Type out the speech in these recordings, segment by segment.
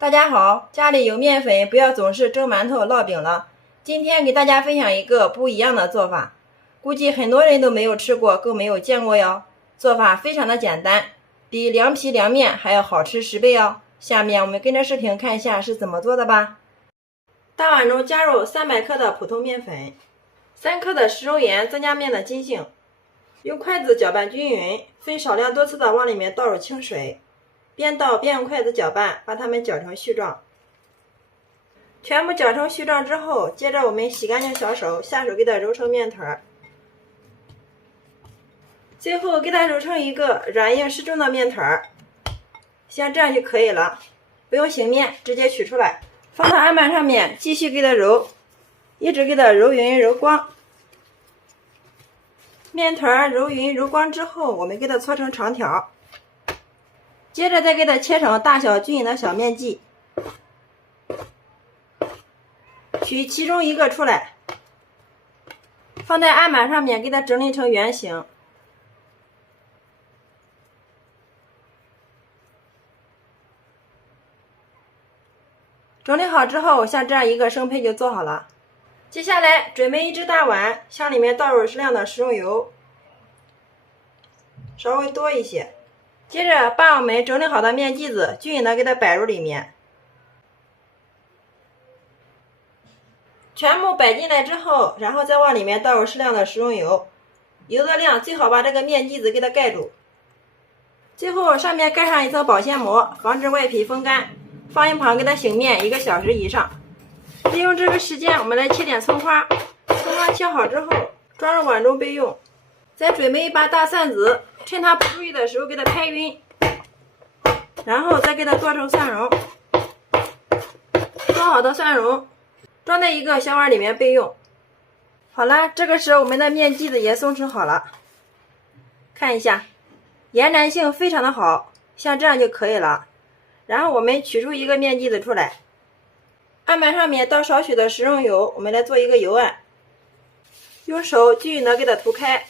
大家好，家里有面粉，不要总是蒸馒头、烙饼了。今天给大家分享一个不一样的做法，估计很多人都没有吃过，更没有见过哟。做法非常的简单，比凉皮凉面还要好吃10倍哦。下面我们跟着视频看一下是怎么做的吧。大碗中加入300克的普通面粉，3克的食用盐增加面的筋性，用筷子搅拌均匀，分少量多次的往里面倒入清水。边倒边用筷子搅拌，把它们搅成絮状。全部搅成絮状之后，接着我们洗干净小手，下手给它揉成面团，最后给它揉成一个软硬适中的面团，像这样就可以了。不用醒面，直接取出来，放到案板上面，继续给它揉，一直给它揉匀揉光。面团揉匀揉光之后，我们给它搓成长条。接着再给它切成大小均匀的小面剂，取其中一个出来，放在案板上面，给它整理成圆形。整理好之后，像这样一个生胚就做好了。接下来准备一只大碗，向里面倒入适量的食用油，稍微多一些。接着把我们整理好的面剂子均匀的给它摆入里面，全部摆进来之后，然后再往里面倒入适量的食用油，油的量最好把这个面剂子给它盖住。最后上面盖上一层保鲜膜，防止外皮风干，放一旁给它醒面1个小时以上。利用这个时间，我们来切点葱花。葱花切好之后装入碗中备用。再准备一把大蒜子，趁它不注意的时候给它拍匀，然后再给它做成蒜蓉。做好的蒜蓉装在一个小碗里面备用。好了，这个时候我们的面剂子也松弛好了，看一下，延展性非常的好，像这样就可以了。然后我们取出一个面剂子出来，案板上面倒少许的食用油，我们来做一个油案，用手均匀的给它涂开。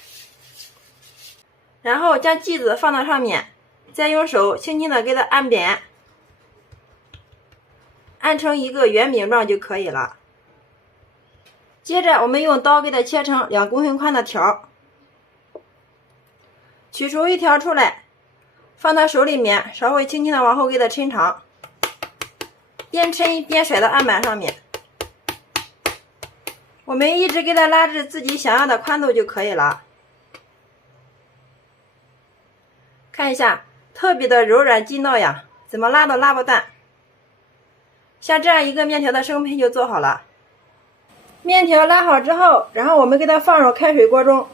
然后将剂子放到上面，再用手轻轻的给它按扁，按成一个圆饼状就可以了。接着我们用刀给它切成2公分宽的条，取出一条出来，放到手里面，稍微轻轻的往后给它抻长，边抻边甩到案板上面。我们一直给它拉至自己想要的宽度就可以了。看一下，特别的柔软筋道呀，怎么拉都拉不断。像这样一个面条的生胚就做好了。面条拉好之后，然后我们给它放入开水锅中，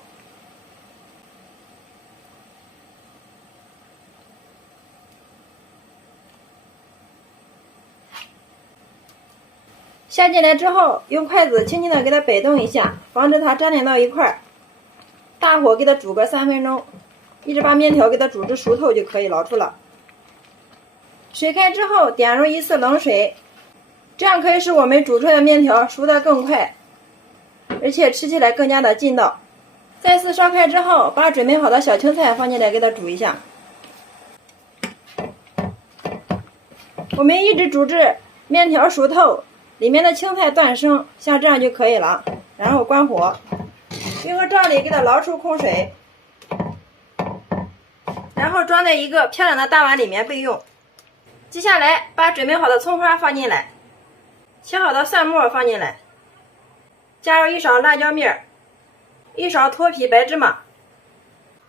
下进来之后，用筷子轻轻的给它摆动一下，防止它粘连到一块儿。大火给它煮个3分钟。一直把面条给它煮至熟透就可以捞出了。水开之后点入1次冷水，这样可以使我们煮出来的面条熟得更快，而且吃起来更加的劲道。再次烧开之后，把准备好的小青菜放进来给它煮一下。我们一直煮至面条熟透，里面的青菜断生，像这样就可以了。然后关火，用个罩里给它捞出空水。然后装在一个漂亮的大碗里面备用。接下来把准备好的葱花放进来，切好的蒜末放进来，加入1勺辣椒面，1勺脱皮白芝麻，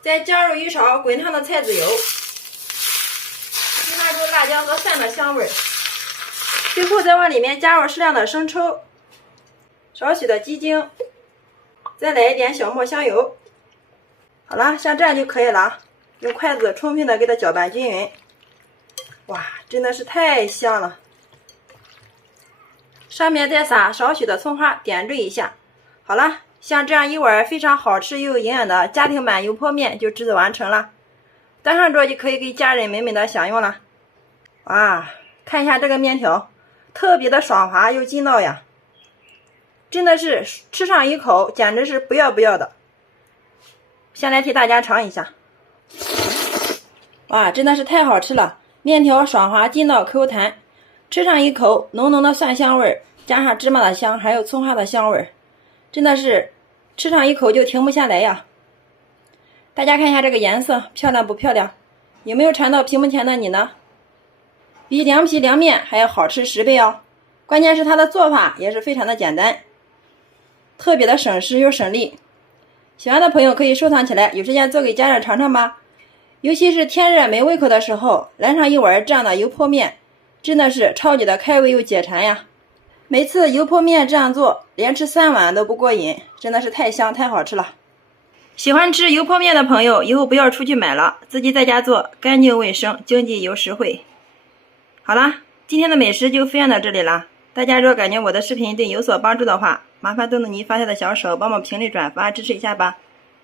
再加入1勺滚烫的菜籽油，激发出辣椒和蒜的香味。最后再往里面加入适量的生抽，少许的鸡精，再来一点小磨香油。好了，像这样就可以了。用筷子充分的给它搅拌均匀。哇，真的是太香了。上面再撒少许的葱花点缀一下。好了，像这样一碗非常好吃又营养的家庭版油泼面就制作完成了，端上桌就可以给家人美美的享用了。哇，看一下这个面条，特别的爽滑又筋道呀，真的是吃上一口简直是不要不要的。先来替大家尝一下。哇，真的是太好吃了！面条爽滑筋道 Q 弹，吃上一口，浓浓的蒜香味儿，加上芝麻的香，还有葱花的香味儿，真的是吃上一口就停不下来呀。大家看一下这个颜色，漂亮不漂亮？有没有馋到屏幕前的你呢？比凉皮凉面还要好吃10倍哦！关键是它的做法也是非常的简单，特别的省时又省力。喜欢的朋友可以收藏起来，有时间做给家人尝尝吧。尤其是天热没胃口的时候，来上一碗这样的油泼面，真的是超级的开胃又解馋呀！每次油泼面这样做，连吃3碗都不过瘾，真的是太香太好吃了。喜欢吃油泼面的朋友，以后不要出去买了，自己在家做，干净卫生，经济又实惠。好啦，今天的美食就分享到这里啦。大家如果感觉我的视频对你有所帮助的话，麻烦动动你发财的小手，帮我评论转发支持一下吧。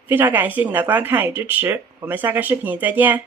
非常感谢你的观看与支持，我们下个视频再见。